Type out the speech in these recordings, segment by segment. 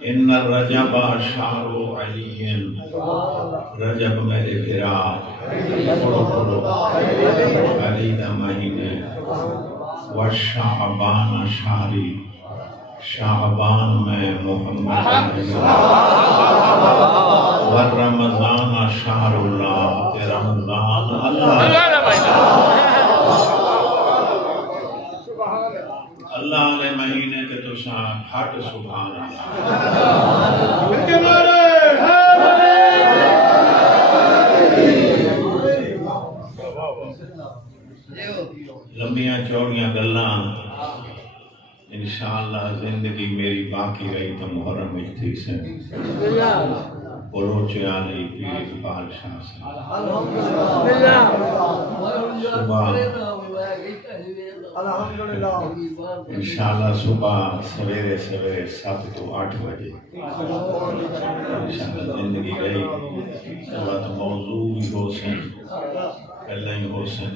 ان الرجب شہر علی، رجب میرے بھرا پڑھو پڑھو علی دا مہینے، وشعبان شہری، شعبان میں محمد ورمضان شہر اللہ، کہ رمضان اللہ نے مہینے کے تو شان ہٹ سبحان لمبیاں چوڑیاں گلاں انشاءاللہ زندگی میری باقی رہی تو محرم میں تھی سے بلوچ علی پیر اقبال شاہ سے صبح انشاءاللہ صبح سویرے سویرے 7 تو 8 بجے انشاءاللہ زندگی رہی صبح تو موضوع بھی ہو سن پہلے ہی ہو سن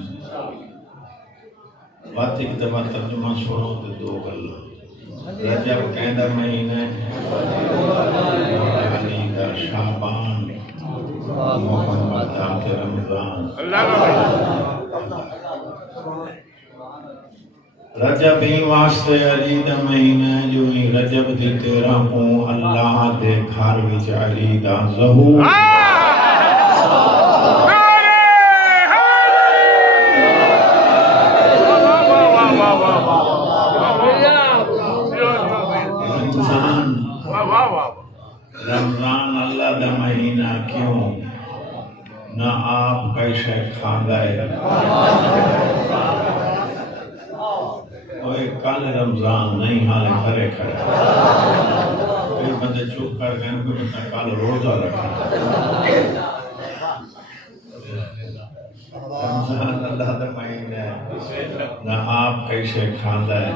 بات ایک دفعہ ترجمہ سنو تو 2 گلا رجب کہندہ مہینے علی دا شعبان محمد دا کے رمضان رجب ہی واسطے علی دا مہینے جو ہی رجب دی 13 کو اللہ دے گھر وچ علی دا ظہور رمضان اللہ دا مہینہ کیوں نہ آپ کیسے کھا گئے کل رمضان نہیں حالے کھڑے کھڑے کوئی بندے چپ کر گئے کوئی بندہ کل روزہ رکھا رمضان اللہ دا مہینہ نہ آپ کیسے کھا گئے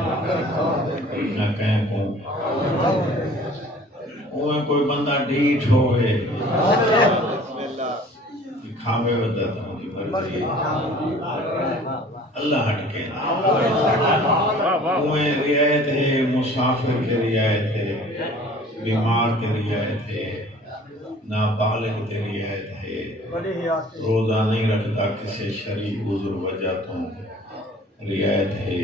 نہ کہیں کو کوئی بندہ ڈیٹ ہوئے کھاوے ودت ہوگی مرضی اللہ ہٹ کے اوہیں رعایت ہے مسافر کے رعایت ہے بیمار کے رعایت ہے نابالغ کے رعایت ہے روزہ نہیں رکھتا کسی شرعی عذر وجہ تو رعایت ہے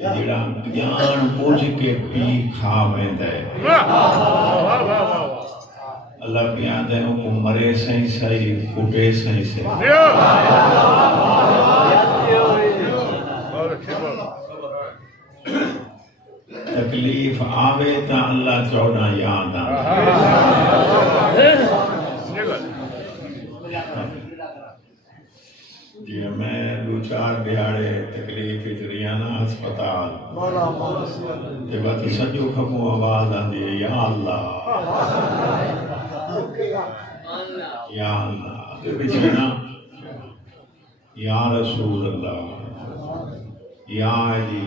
جڑا جان بوجھ کے پی کھا ویندا ہے اللہ پیاندا ہے کو مرے سہی سہی کٹے سہی سہی تکلیف آوے تا اللہ 14 یاد جی میں 2-4 دیہاڑے تکلیف ریانہ ہسپتال جب تی سجو کھپوں آواز آندی ہے یا اللہ یا اللہ کے پیچھے نا یا رسول اللہ یا علی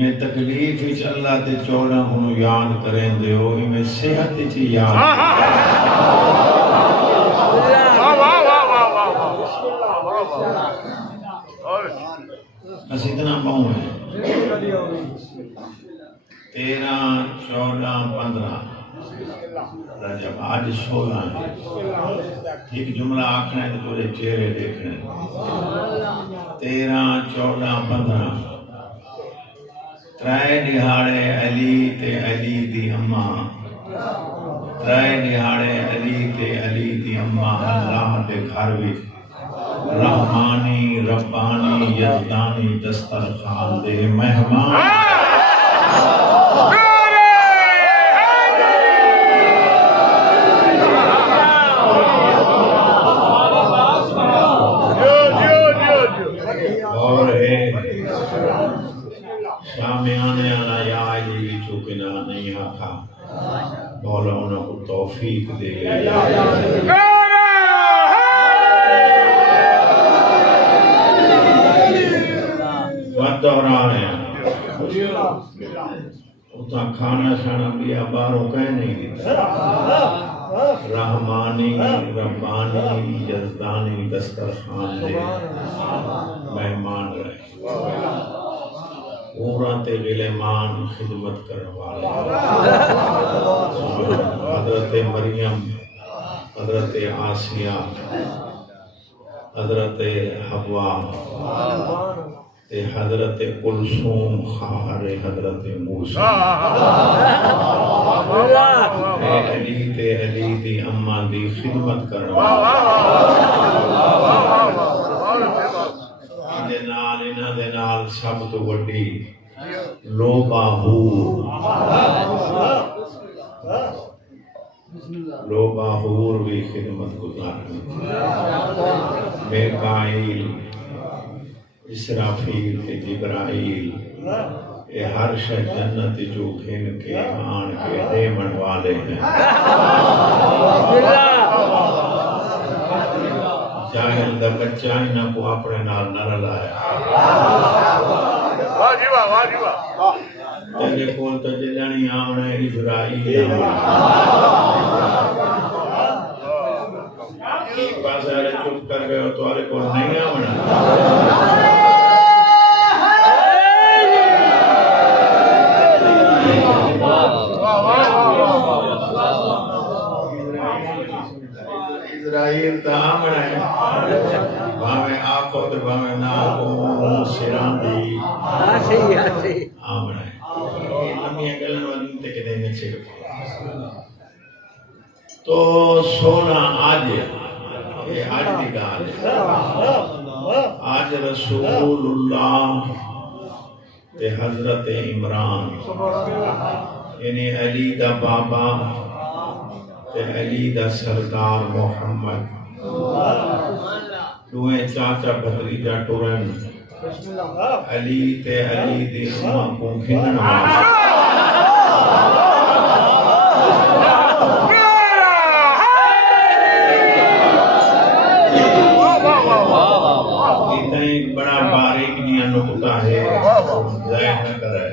میں تکلیف وچ اللہ تے 14 ہوں یاد کریں دے ہو میں صحت وچ یاد بس اتنا پاؤں ہے 13 14 15 رجب آج 16 ہے ایک جملہ آکھنا ہے تو تھوڑے چہرے دیکھنے 13 14 15 ترائے دہاڑے علی تے علی دی اماں ترائے دہاڑے علی تے علی دی اماں اللہ دے گھر وچ رحمانی ربانی یزدانی دسترخوان دے مہمان اور ہے شامیانے آنا یا علی چکنا نہیں آکھا مولا انہوں کو توفیق دے دورا رہے ہیں اتنا کھانا شانا بھی باروں کہیں نہیں دیتا رحمانی ربانی یزدانی دسترخوان دے مہمان رہے عورت غلمان خدمت کرنے والے حضرت مریم، حضرت آسیہ، حضرت حوا تے حضرت کلثوم خواہر حضرت موسیٰ اے علی تے علی دی اماں دی خدمت کرنے والے انہاں دے نال سب تو وڈی لوبا حور بھی خدمت گزار میکائیل، اسرافیل تے جبرائیل، اے ہر شے جنت جو گھن کے آن کے دیمن والے ہیں۔ جاہل دا بچہ انہاں کو اپنے نال نہ رلایا۔ تیرے کول تو جلانی آمنے اسرائیل ایک بازار چپ کر گئے ہو تو آرے کول نہیں آمنا۔ اسرائیل تا آمنا ہے، باہمیں آنکھوں تے باہمیں ناکوں سران دی آمنا ہے۔ یہ لمحی گلن ودن تے کدے میں چھڑ تو سونا آج یہ آج دی گال ہے۔ آج رسول اللہ تے حضرت عمران یعنی علی دا بابا تے علی دا سردار محمد دوئے چاچا بھتریجا ٹورن علی تے علی دی اماں کو گھنن واسطے اتنا ایک بڑا باریک دیا نکتا ہے ظاہر نہ کرے۔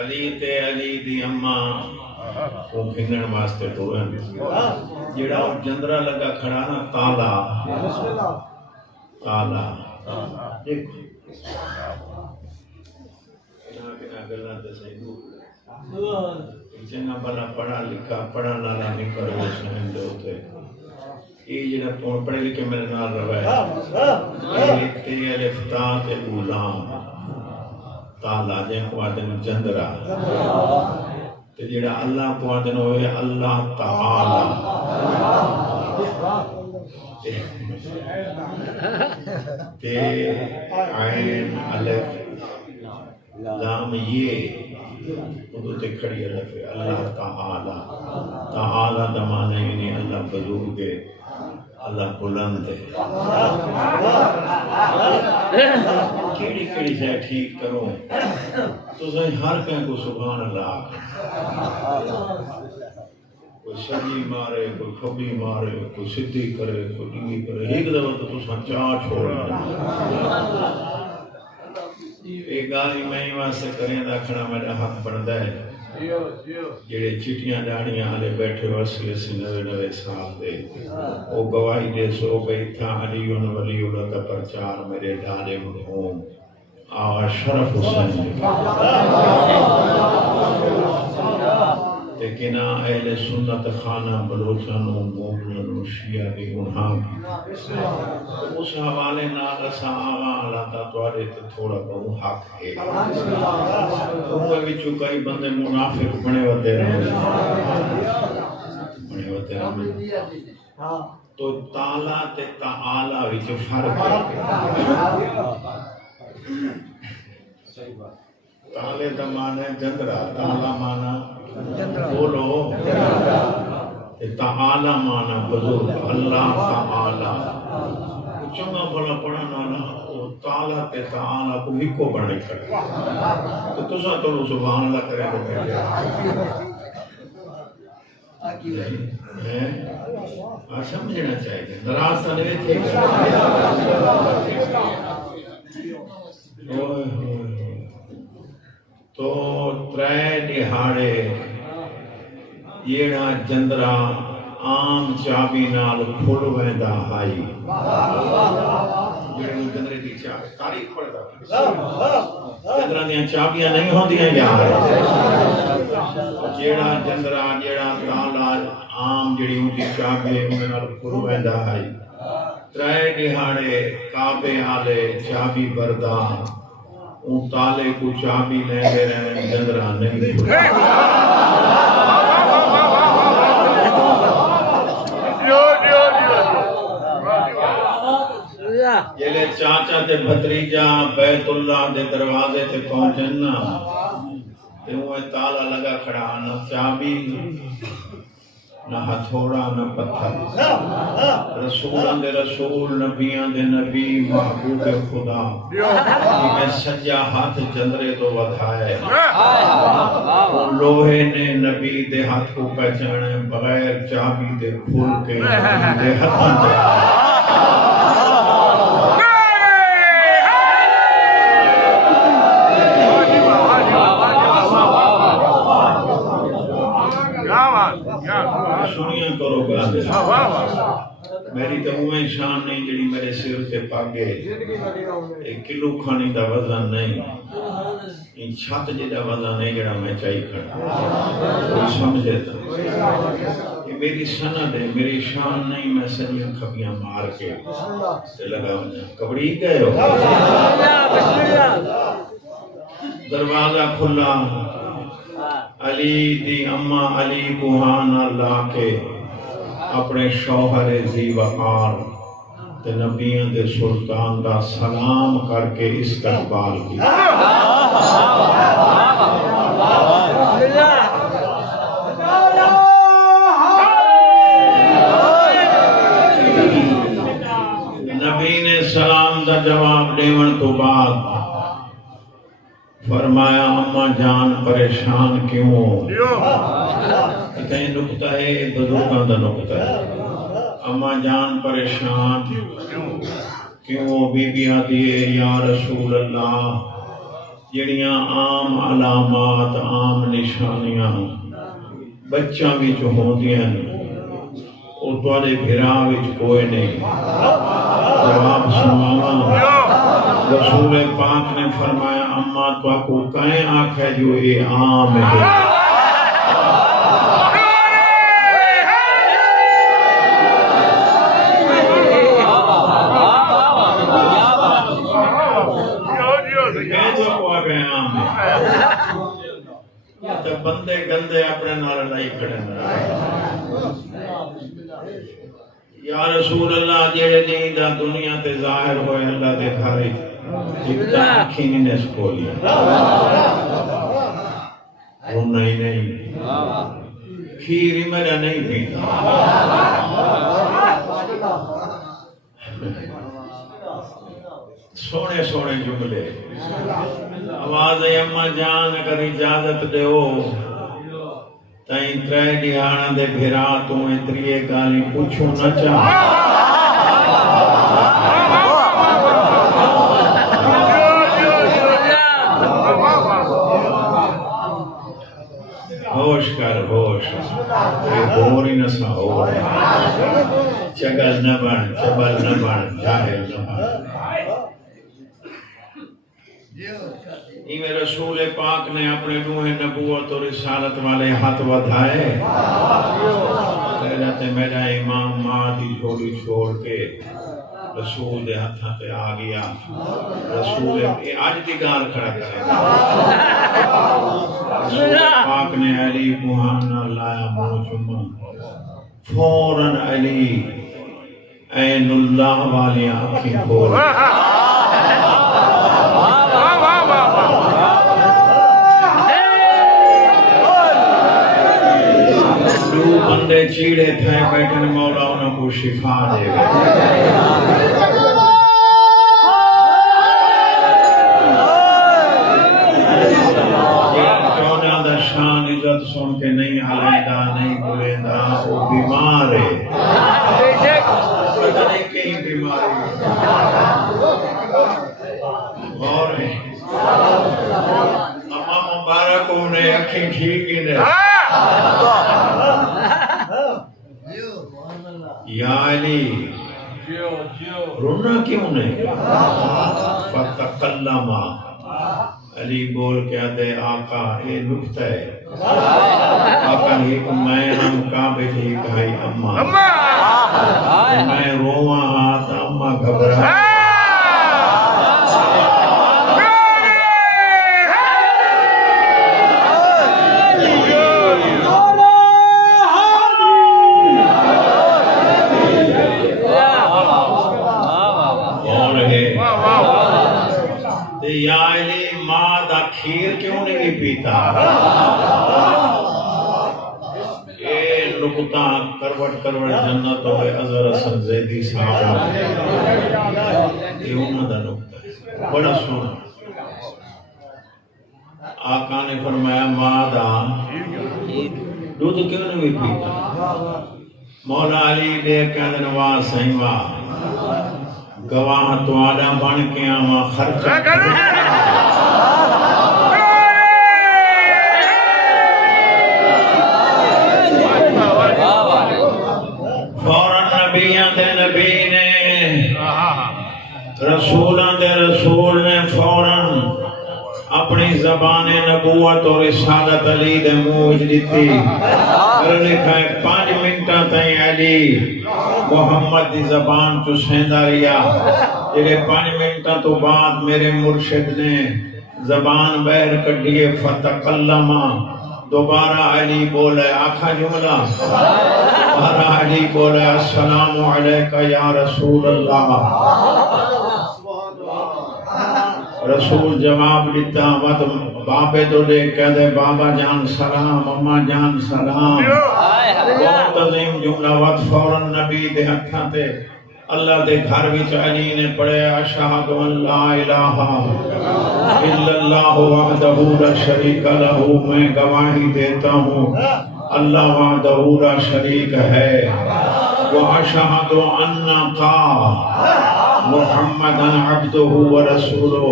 علی تے علی دی اماں کو گھنن واسطے ٹورن جیڑا جندرہ لگا کھڑا نا تالا تالا دیکھو کنا گلنا تے صحیح جنہ بنا پڑھا لکھا پڑھا نالا نہیں پڑھا سنیں دے ہوتے یہ جنہ پڑھے لکھے میرے نال روائے یہ تے الفتاں تے غلام تالا جن کو آدن جندرہ تے جڑا اللہ کو آدن ہوئے اللہ تعالی تے عین الف لام یہ اردو تے کھڑی الف ہے اللہ تعالی۔ تعالی دا معنی یعنی اللہ بزرگ ہے، اللہ بلند ہے۔ کیڑی کیڑی سے ٹھیک کرو تو صحیح ہر کہیں کو سبحان اللہ کوئی سجی مارے، کوئی کھبی مارے، کوئی سدھی کرے، کوئی ڈنگی کرے، ایک دفعہ تو تساں چاہ چھوڑ ایک گالی میں ہی واسطے کریں دکھنا میرا حق بنتا ہے۔ جڑے چٹیاں ڈاڑیاں ہلے بیٹھے واسطے سے 90 سال دے وہ گواہی دے سو بھئی تھا علی ولی اللہ کا پرچار میرے ڈالے مرحوم آغا شرف حسین لیکن اہل سنت خانہ بلوچن و مومنن و شیعہ بھی گناہ بھی اس حوالے نال اساں آغا اللہ تا توارے تے تھوڑا بہت حق ہے۔ انہوں نے چکائی بندے منافق بنے ہوتے رہے تو تالا تے تعالی وچ فرق ہے۔ تالے دا معنی جندرا، تالا معنی بولو، تعالی معنی بزرگ اللہ تعالی۔ چنگا بھلا پڑھنا نا تعالی تے تعالی کو ہکو بنے کھڑے تو تساں تو سبحان اللہ کرے تو بیٹھے سمجھنا چاہیے ناراض تو نہیں تھے۔ تو ترے دہاڑے جیڑا جندرا عام چابی نال کھل ویندا ہائی جڑے جندرے دی چابی تاریخ پڑھدا جندراں دیاں چابیاں نہیں ہوندیاں یار جیڑا جندرا جیڑا تالا عام جڑی اون دی چابی اون نال کھل ویندا ہے ترے دہاڑے کعبے والے چابی بردار اون تالے کو چابی لے کے رہن جندرا نہیں جلے چاچا تے بھتریجا بیت اللہ دے دروازے تے پہنچن نا تے وہ تالا لگا کھڑا نہ چابی نہ ہتھوڑا نہ پتھر رسولاں دے رسول نبیاں دے نبی محبوب خدا میں سجا ہاتھ چندرے تو ودھائے لوہے نے نبی دے ہاتھ کو پہچانے بغیر چابی دے کھول کے دے ہاتھاں دے سنیا کرو گا میری تو اوہ شان نہیں جڑی میرے سر سے پاگے ایک کلو کھانی دا وزن نہیں ان چھت جڑا وزن نہیں جڑا میں چاہی کھڑا کوئی سمجھے تا یہ میری سند ہے میری شان نہیں میں سنیاں کھپیاں مار کے لگا ہونا کبڑی گئے ہو دروازہ کھلا علی دی اماں علی کوہانا لا کے اپنے شوہر ذی وقار تے نبیوں دے سلطان دا سلام کر کے استقبال کی نبی نے سلام دا جواب دیون تو بعد فرمایا اماں جان پریشان کیوں کہیں نکتہ ہے بزرگاں دا نکتہ ہے اماں جان پریشان کیوں بی بی آدھیے یا رسول اللہ جڑیاں عام علامات عام نشانیاں بچہ بھی جو ہوندیاں او توڑے بھرا وچ کوئی نہیں جواب سنواما رسول پاک نے فرمایا اماں تو کو کہیں آنکھیں جو یہ عام ہے کہیں جو کو آگے عام ہے تو بندے گندے اپنے نال نہیں کھڑے یا رسول اللہ جیڑے نہیں دا دنیا تے ظاہر ہوئے اللہ دے گھارے جبتا آنکھیں نے اس کو لیا وہ نہیں کھیری میرا نہیں پیتا سونے سونے جملے آواز اماں جان اگر اجازت دے ہو تائیں ترے ڈیہانا دے بھیرا تو اتریے گالی پوچھو نہ چاہ ہوش کر ہوش یہ بوری نہ سا ہو چگل نہ بن چبل نہ بن جاہل نہ بن میں رسول پاک نے اپنے نوح نبوت اور رسالت والے ہاتھ ودھائے حضرت میرا امام مادی جھولی چھوڑ کے رسول دے ہاتھاں پہ آ گیا رسول آج دی گال کھڑا کرے رسول پاک نے علی کوہانا لایا موجمہ فوراً علی عین اللہ والی آنکھیں کھول دو بندے چیڑے تھے بیٹھن مولا انہوں کو شفا دے گئے چونہ دا شان عزت سن کے نہیں علیدہ نہیں بلیدہ وہ بیمار ہے پتہ نہیں کہیں بیماری غور ہے اما مبارک انہیں اکھیں ٹھیک ہی نہیں یا علی رونا کیوں نہیں؟ فتکلم علی بول کے آدھے آقا اے نکتہ ہے آقا ایک میں ہم کعبے کی کہائی اماں میں رواں ہاتھ اماں گھبرا یا علی ماں دا کھیر کیوں نہیں پیتا؟ اے نکتہ کروٹ جنت ہوئے اظہر حسن زیدی صاحب یہ انہوں دا نکتہ ہے بڑا سونا آقا نے فرمایا ماں دا دودھ کیوں نہیں پیتا؟ مولا علی دے کہنے واہ سائیں واہ گواہ تو آدھا بن کے آما خرچہ فوراں نبیان دے نبی نے رسولان دے رسول نے فوراں اپنی زبان نبوت اور رسالت علی دے موج دیتی اور لکھا ہے 5 منٹاں تائیں علی محمد دی زبان تو سیندہ ریا جلے 5 منٹاں تو بعد میرے مرشد نے زبان بہر کٹیے فتکلم دوبارہ علی بولے آخا جملہ دوبارہ علی بولے السلام علیکہ یا رسول اللہ رسول جواب دیتا وقت بابے تو لے کہہ دے بابا جان سلام اما جان سلام بہت عظیم جملہ وقت فوراً نبی دے ہتھاں تے اللہ دے گھر وچ علی نے پڑھے اشہد ان لا الہ الا اللہ وحدہ لا شریک لہ میں گواہی دیتا ہوں اللہ وحدہ لا شریک ہے واشہد انک محمدً عبدہ ورسولہ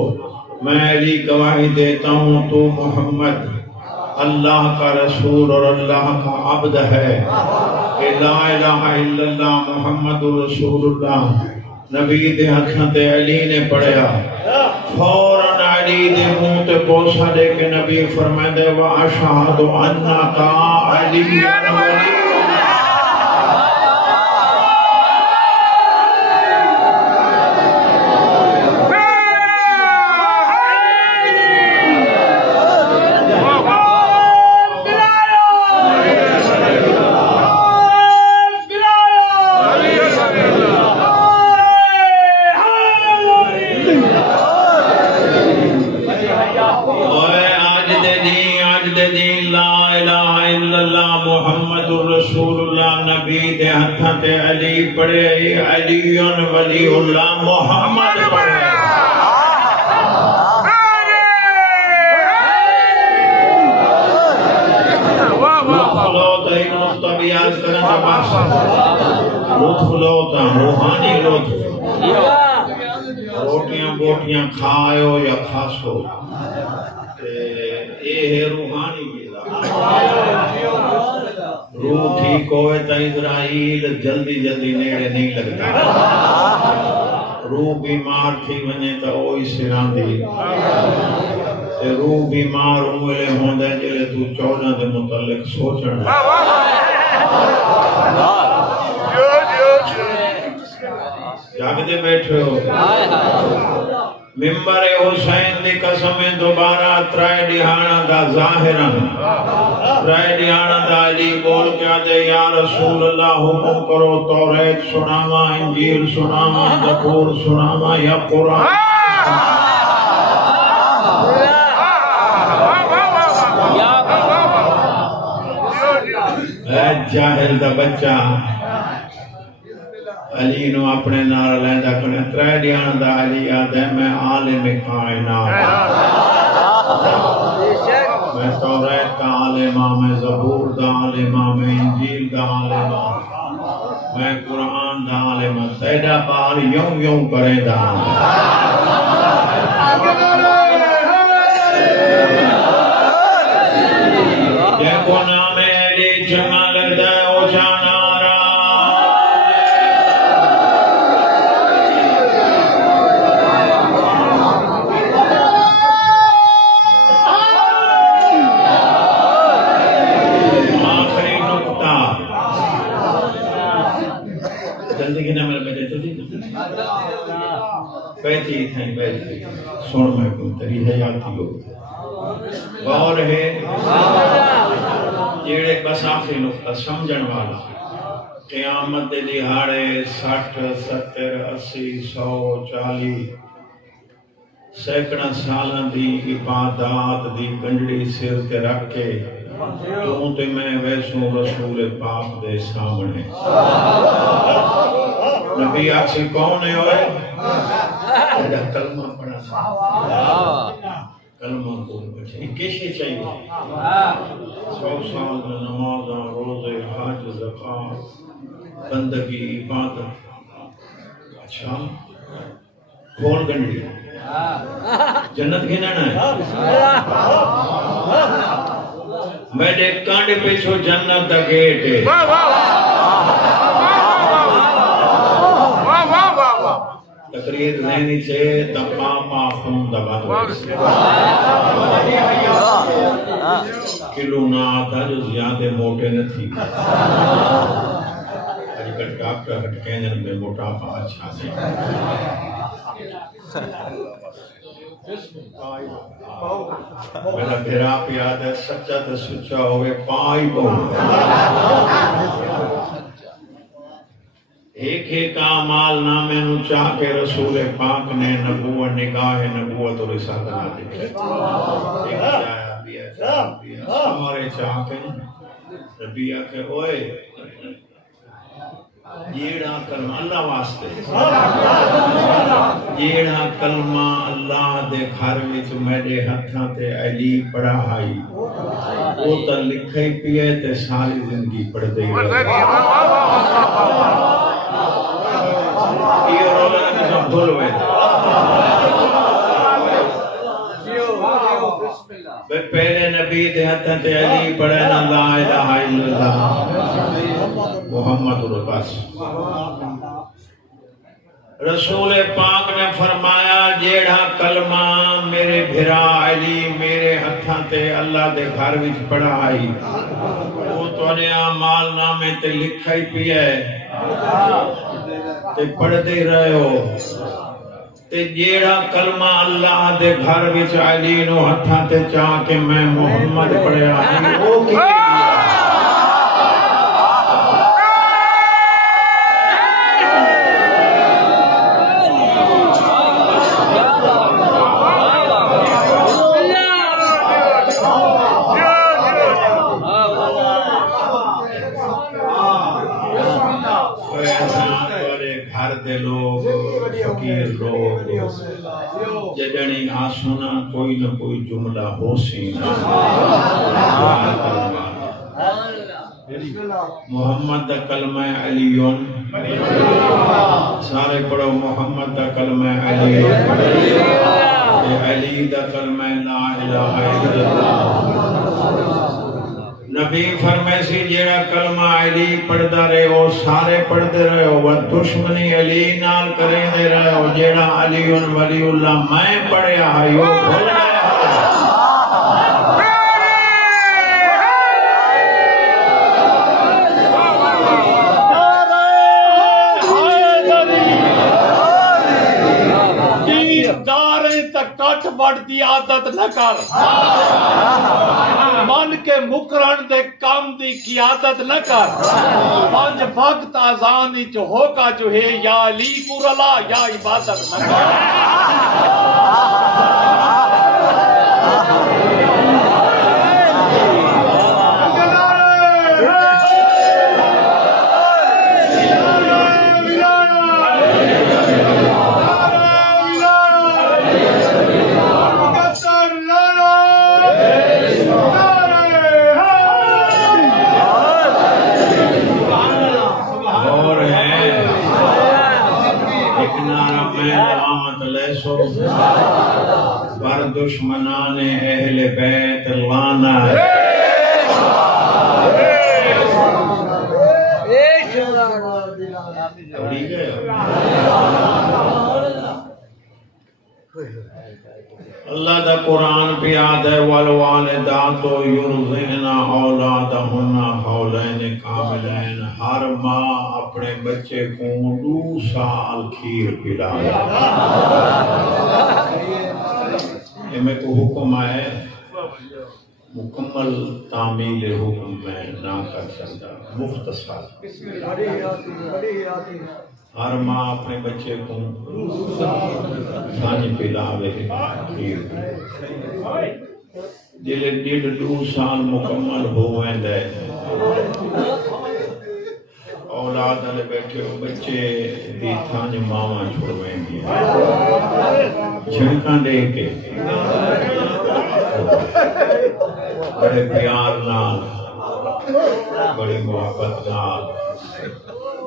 میں علی گواہی دیتا ہوں تو محمد اللہ کا رسول اور اللہ کا عبد ہے کہ لا الہ الا اللہ محمد رسول اللہ نبی دے ہتھاں تے علی نے پڑھیا فوراً علی دے منہ تے بوسہ دے کے نبی فرمائے دے واشہد انک علی ولی علی پڑھے علی ولی اللہ محمد پڑھے لطف ایک نقطہ بیان کرنا باس لطف لوتا روحانی لطف روٹیاں بوٹیاں کھائیو یا کھاسو یہ ہے روحانی روح ٹھیک ہوئے تا اسرائیل جلدی نیڑے نہیں لگتا روح بیمار تھی ونے تا اوئی سران دی روح بیمار ہوئے ہوندے جلے تو چودہ دے متعلق سوچنا جاگ دے بیٹھے ہو ممبر حسین دی قسم دوبارہ ترائے ڈیہانا دا ظاہران ترائے ڈیہانا دا علی بول کے آدھے یا رسول اللہ حکم کرو توریت سناما انجیل سناما زبور سناما یا قرآن اے جاہل دا بچہ علی نو اپنے نار لیندہ کنے ترائے ڈیان دا علی آدھے میں عالم کائنات میں توریت کا عالمہ میں زبور دا عالمہ میں انجیل دا عالمہ میں قرآن دا عالمہ تیڑا بار یوں کرے دا یہ کو نام علی چنگا لگتا ہے او جانا جلدی گھنا میرے بیٹے تو دی بیٹھی تھیں بیٹھی سوڑ میں کن تری حیاتی ہو غور ہے جیڑے بس آخری نقطہ سمجھن والا قیامت دے دہاڑے 60 70 80 100 40 سینکڑا سالاں دی عبادات دی گنڈڑی سر تے رکھ کے تو تے میں ویسوں رسول پاک دے سامنے نبی آکسی کون ہے ہوئے ایڈا کلمہ پڑھا کلمہ کو بچے کیسے چاہیے 100 سال میں نمازاں روزے حج زکات بندگی عبادت اچھا کھول گنڈی جنت گھننا ہے میرے کانڈ پیچھو جنت دا گیٹ ہے تقریر رہنی سے دبا خون دبا کلو نہ آتا جو زیادہ موٹے نہ تھی آج کل ڈاکٹر ہٹ کہنے میں موٹا پا اچھا نہیں میرا بھیرا پیاد ہے سچا تو سچا ہوئے پائی بہت ایک ایک اعمال نامے نو چاہ کے رسول پاک نے نبوت نگاہ نبوت اور رسالت نہ دکھے ہمارے چاہ کے نبی آکے ہوئے جیڑا کلمہ اللہ واسطے جیڑا کلمہ اللہ دے گھر وچ میرے ہتھاں تے علی پڑھائی وہ تا لکھائی پیے تے ساری زندگی پڑھ دے یہ رولا نظام بھول ہوئے پہلے نبی دے ہتھاں تے علی پڑھے نا لا الہ الا اللہ محمد رسول پاک نے فرمایا جیڑا کلمہ میرے بھرا علی میرے ہتھاں تے اللہ دے گھر وچ پڑھائی وہ تواڈے اعمال نامے تے لکھائی پئی ہے تے پڑھدے رہے ہو تے جیڑا کلمہ اللہ دے گھر وچ علی نو ہتھاں تے چاہ کے میں محمد پڑھیا وہ کی جدنی آسونا کوئی نہ کوئی جملہ ہو سی محمد دا کلمہ علیون سارے پڑھو محمد دا کلمہ علیون علی دا کلمہ لا الہ الا اللہ نبی فرمائے سی جیڑا کلمہ علی پڑھدا رہے ہو سارے پڑھدے رہے ہو وہ دشمنی علی نال کریں دے رہے ہو جیڑا علی ولی اللہ میں پڑھیا ہو بھول گیا کٹ وڈ دی عادت نہ کر من کے مکرن دے کام دی قیادت نہ کر 5 وقت اذان وچ ہوکا جو ہے یا علی پور اللہ یا عبادت نہ کر بر دشمنان اہل بیت لانا اللہ دا قرآن پہ یاد ہے والوالدات یرضعن اولادہن حولین کاملین، ہر ماں اپنے بچے کو 2 سال کھیر پلائے۔ یہ میں کو حکم ہے، مکمل تعمیل حکم میں نہ کر سکتا، مختصر۔ ہر ماں اپنے بچے کو سانج پلاوے کھیر، جلے 1.5 سال مکمل ہو ویندے اولاد والے بیٹھے ہو بچے دی تھانج ماواں چھوڑویں گی چھڑکاں دے کے بڑے پیار نال، بڑی محبت نال،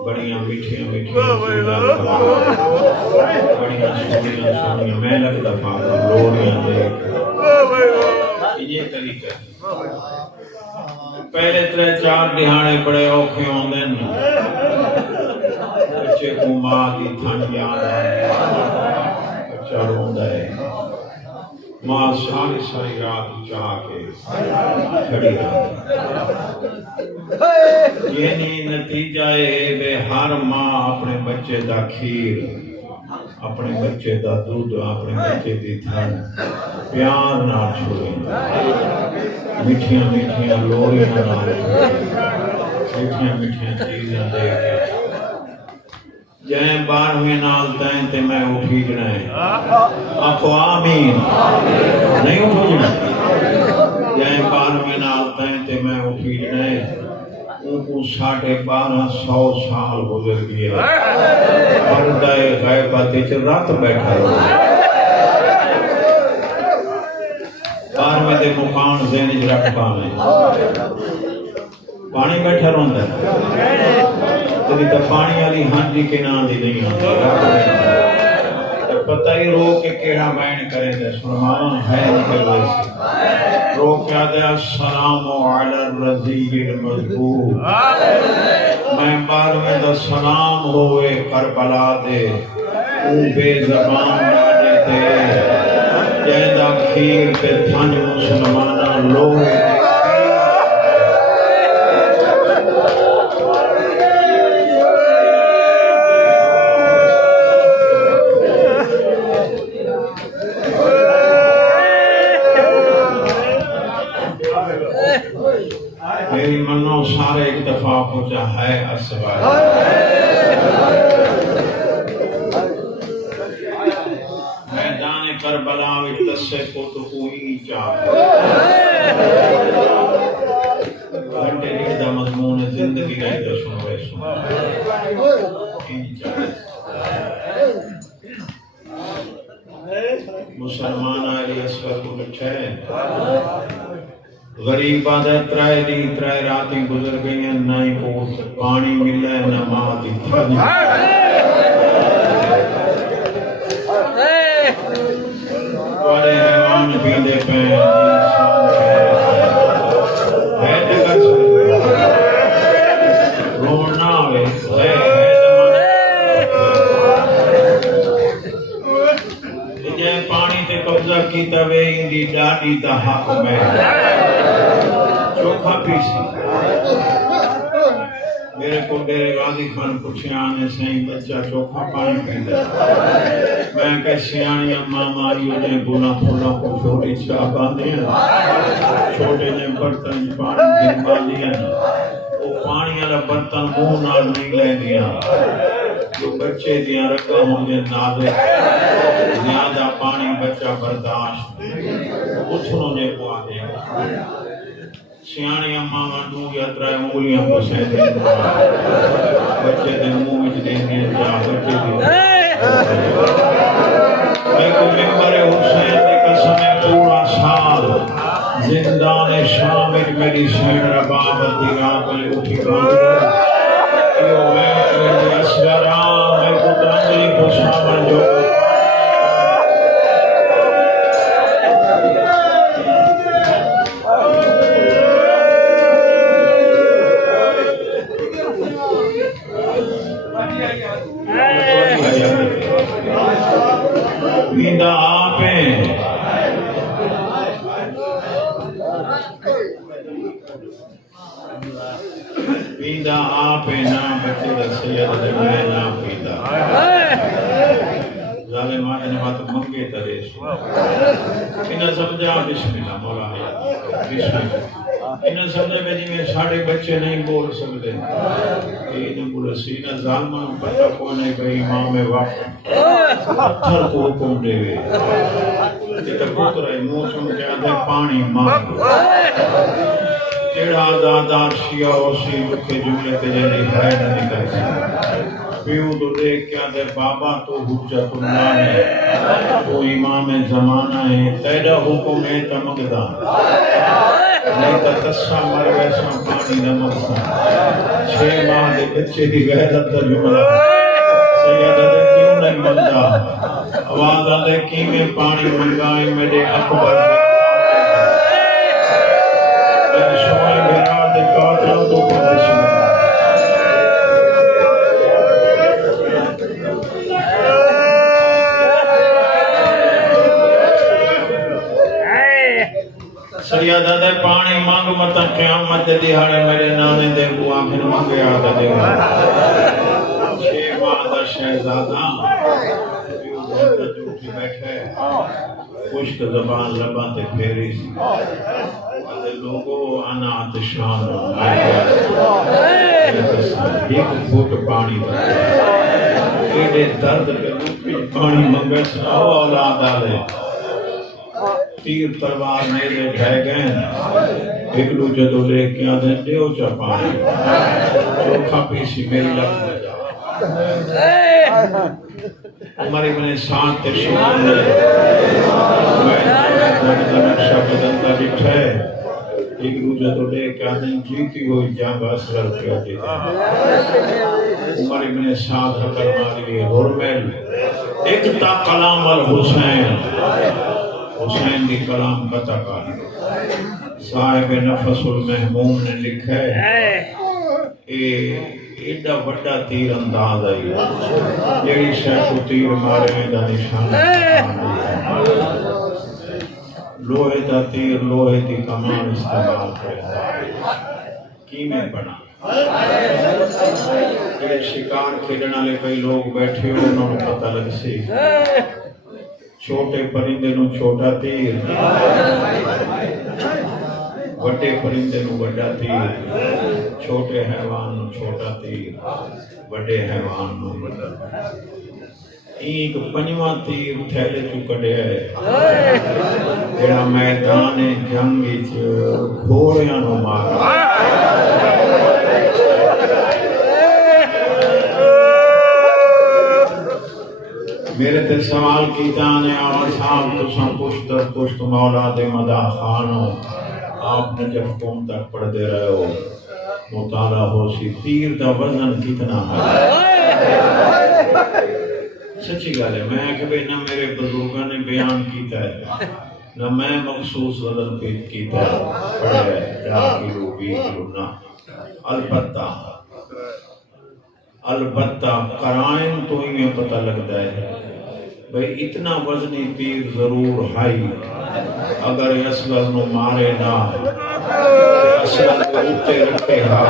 بڑیاں میٹھیاں میٹھیاں بڑیاں سونیاں سونیاں محنت دفعہ لوڑیاں دے کے یہ طریقہ۔ پہلے 3-4 دہاڑے بڑے اوکھے ہوندے نے، بچے کو ماں دی تھنڈ یاد آئے، بچہ روندا ہے، ماں ساری رات چاہ کے کھڑی رہتی۔ یعنی نتیجہ ہے بے ہر ماں اپنے بچے دا کھیر، اپنے بچے دا دودھ، اپنے بچے دی تھن پیار نہ چھوڑے، میٹھیاں میٹھیاں لوریاں نہ میٹھیاں میٹھیاں چیزیں دے کے جائیں 12ویں نال تائیں تے میں اٹھی جنا ہے، آخو آمین، نہیں اٹھو جنا، جائیں 12ویں نال تائیں تے میں اٹھی جنا ہے، ان کو 1250 سال گزر گیا، پردہ غیبت وچ رات بیٹھا رہا، 12ویں دے مقام ذہن وچ رکھ پاویں، پانی بیٹھا رہندا ہے، تیری تا پانی والی ہانجی کے نام دی نہیں آتی، پتہ ہی رو کے کیڑا بین کرے دے سنمانا ہے نکل ویسی، رو کیا دے السلام علی الرضی المذکور، میں 12ویں دا سلام ہوئے کربلا دے، اون بے زبان ڈاڑے دے، جیدہ کھیر تے تھنج مسلمانہ لوہے دے، میری منو سارے اتفاق ہو جا ہے اسباب، میدان کربلا وچ دسے کو تو کوئی چاہ، گھنٹے نیٹ دا مضمون زندگی رہی تو سنوے مسلمان علی اصغر کو لچھے غریب آدھے 3 دن 3 راتیں گزر گئی ہیں، نہ ہی پوچھ پانی ملے نہ ماں دی تھنج، بڑے حیوان پیندے پہ ہے تے کر سکتے رون نہ آوے جے پانی تے قبضہ کیتا وے اندی ڈاڈی دا حق میں چوکھا پیسی، میرے کو ڈیرے غازی خان پوچھے آنے سہیں بچہ چوکھا پانی پیندے، میں کہ سیانیاں ماما نے گناہ پھولا کو چھوٹی چاہ باندھی ہیں، چھوٹے نے برتن پانی باندھی ہیں، وہ پانی والا برتن منہ نال نہیں لے دیا، جو بچے دیاں رکھا ہوں گے نازک زیادہ پانی بچہ برداشت اتھنوں نے کو آدھے سیانی اماں وانڈو یا 3 انگلیاں پسے دیں بچے دے منہ وچ دیں گے جا بچے دے میں کو ممبر حسین دے قسم پورا سال زندان شام وچ میری سین ربابت دی رات میں اٹھی کھاندے یہ میں اصغرام میں کو تانجلی پسامن جو پیندہ آپ ہیں پیدا آپ نہ بچے دا سید دے میں نہ پیدا ظالمان نے مات منگے ترے انہاں سمجھا بسم اللہ مولا بسم اللہ انہاں سمجھا میں جی میں ساڑھے بچے نہیں بول سکتے انہاں بولے سینہ ظالمان پتہ کونے کہ امام وقت پتھر کو حکم دے گئے یہ تو پتر ہے منہ چون کے آدھے پانی مانگ جیڑا آزادار شیعہ اسی لکھے جملے تے جیڑی ہے نہ نکل پیو تو دیکھ کیا دے بابا تو حجت اللہ ہے تو امام زمانہ ہے تیرا حکم ہے تمگدان نہیں تا تسا مر ویسا پانی نمک سا 6 ماہ دے بچے کی غیرت ترجمہ سیدہ دے کیوں نہیں ملتا آواز آدھے کی میں پانی منگائیں میرے اکبر دے شوائے میرا دے قاتل تو پرشن سیدہ دے پانی مانگ متا قیامت دے دیہاڑے میرے نانے دے کو آنکھن مانگے آتا دے 6 ماہ دا شہزادہ جو بیٹھے خشک زبان لباں تے پھیری سی لوگوں انا آتشان ایک فوٹ پانی دا ایڈے درد کے پانی منگے سناو اولاد آلے تیر تلوار میرے ڈھائے گئے ایک دو جدو لے کے آدھے دیو چا پانی چوکھا پیسی میری لگ میں جا ہماری بنے ساتھ تشکر میں نقشہ بدلتا بٹھے ایک دو جدو لے کے آدھے جیتی ہوئی جانب اثر کیا دیتا ہماری بنے ساتھ حقر مالی حرمل ایک تا کلام الحسین حسین دی کلام پتہ کاری صاحب نفس المحموم نے لکھا ہے ایڈا بڑا تیر انداز آئی جیڑی شاہ کو تیر مارے میں دا نشان لوہے دا تیر لوہے دی کمان استعمال کرے کی میں بنا جیڑے شکار کھیلنا لے کئی لوگ بیٹھے ہو انہوں نے پتہ لگ سی چھوٹے پرندے نو چھوٹا تیر بڑے پرندے نو بڑا تیر چھوٹے حیوان نو چھوٹا تیر بڑے حیوان نو بڑا ایک پنجواں تیر تھیلے چو کڈیا ہے جڑا میدان جنگ وچ گھوڑیاں نو مارا میرے تے سوال کی جانے اور صاحب تساں پشت در پشت مولا دے مدہ خانو آپ نے جب قوم تک پڑھ دے رہے ہو مطالعہ ہو سی تیر دا وزن کتنا ہے سچی گل ہے میں کہ نہ میرے بزرگاں نے بیان کیتا ہے نہ میں مخصوص وزن کیتا ہے پڑھا ہے 10 کلو 20 کلو نہ البتہ قرائن تو ہی میں پتہ لگتا ہے بھئی اتنا وزنی تیر ضرور ہائی اگر اصغر نو مارے نہ اصغر کو اٹھے رکھے ہاں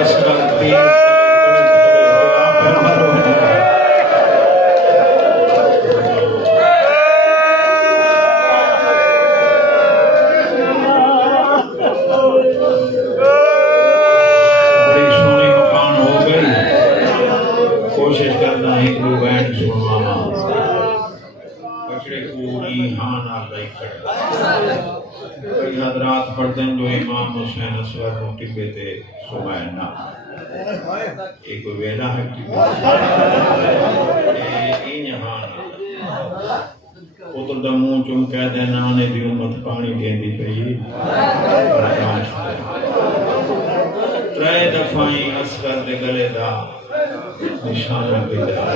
اصغر تیر حضرات پڑھتے جو امام حسین اصغر کو ٹبے تے سمائنہ ایک ویلا ہے ٹبے این یہاں پتر دا منہ چون کہہ دے نانے دی امت پانی دین دی پئی ترے دفعیں اصغر دے گلے دا نشانہ پہ جا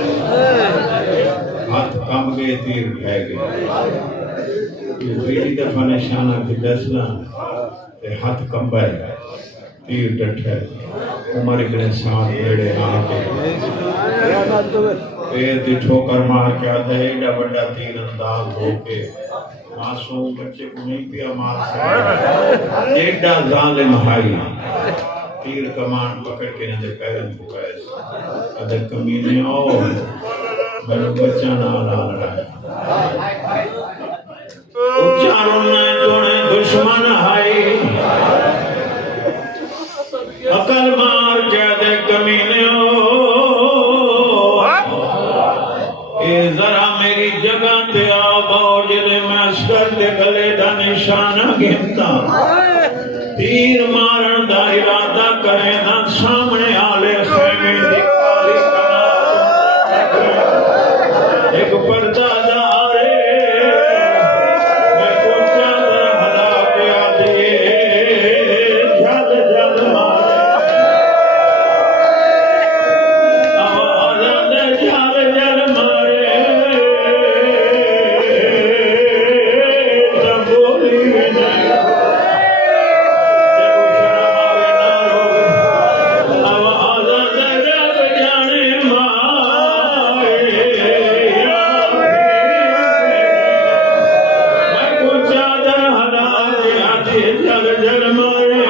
ہاتھ کم گئے تیر بھے گئے بیڑی دفعہ نشانہ کی دسنا ہاتھ کمبا ہے تیر ڈٹھا ہے عمر ابن سعد بیڑے آگے پیر دی ٹھوکر مار کے آدھا ایڈا بڑا تیر انداز ہو کے معصوم بچے کو نہیں پیا مار سکتا ایڈا ظالم ہائی تیر کمان پکڑ کے نہ دے پیرن کو پیس ادھر کمینے اور میرے بچہ نہ رہا ہے اچھانوں نے تونے دشمن ہائی عقل مار کے دے کمینے اے ذرا میری جگہ تے آباؤ جلے میں اسکر دے گلے دا نشانہ گھنتا تیر مارن دا ارادہ کرے نا سامنے آلے خیمے دی کالی کنات ایک پردہ دارے میں کو چادر ہلا کے آدھئے جھل جھل مارے آوازہ دے جھل جھل مارے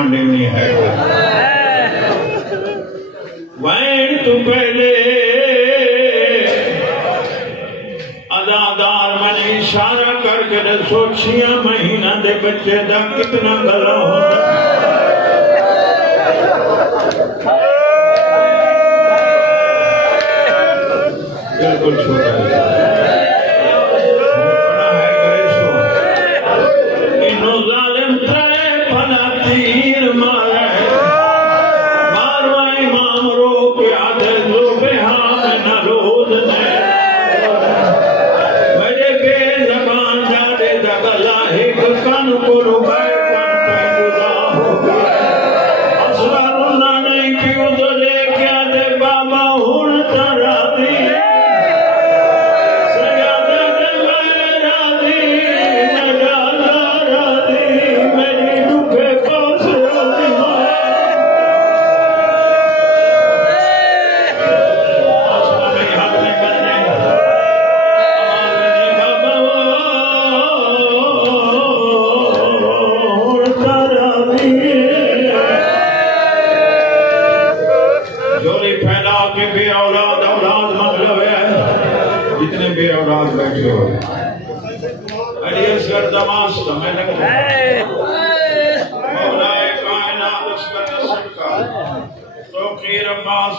تبولی بھی نہیں وین تو پہلے ادادار میں نے اشارہ کر کے دسو 6 مہینہ دے بچے دا کتنا گلا ہوتا بالکل چھوٹا ہے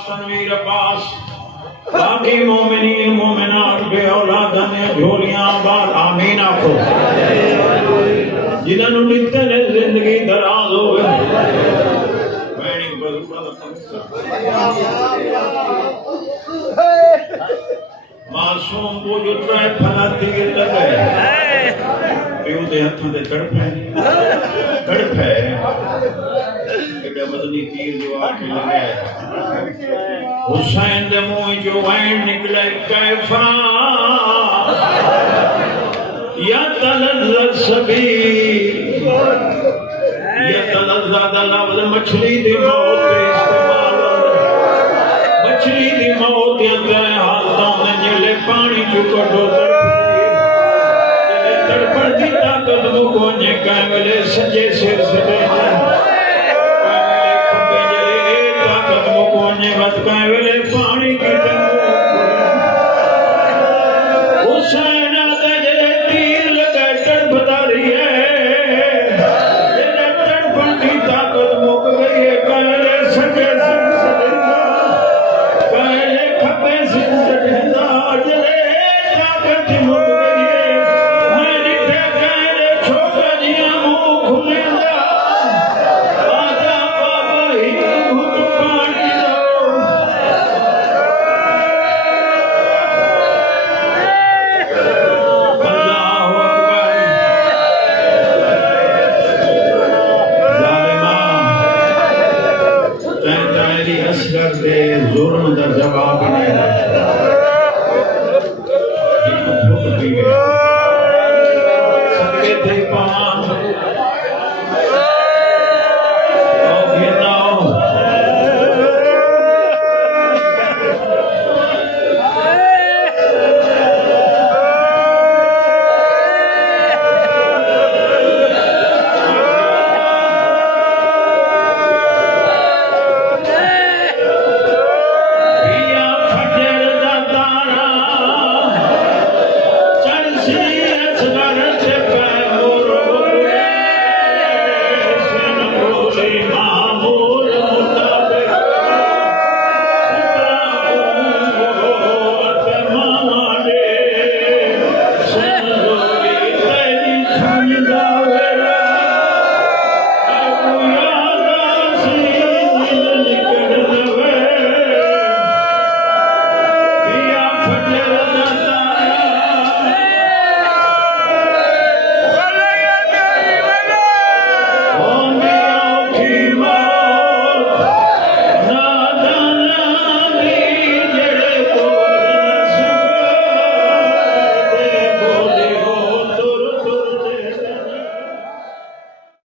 تنویر عباس باقی مومنین مومنات بے اولادن جھولیاں آباد آمین آخو جنہوں نتے نے زندگی دراز ہوئے معصوم کو جو ترائے پھلا تیر لگے پیو دے ہتھوں دے تڑپ ہے ایڈا مدنی تیر جو آکے لگے حسین دے منہ جو وین نکلے کیفا یا تلذذ سبیل یا تلذذ لفظ مچھلی دی موت پہ استعمال مچھلی دی موت یا تے حالتوں میں جلے پانی چکو دو تڑپڑ دی طاقت مکونے کہیں گلے سجے سر سے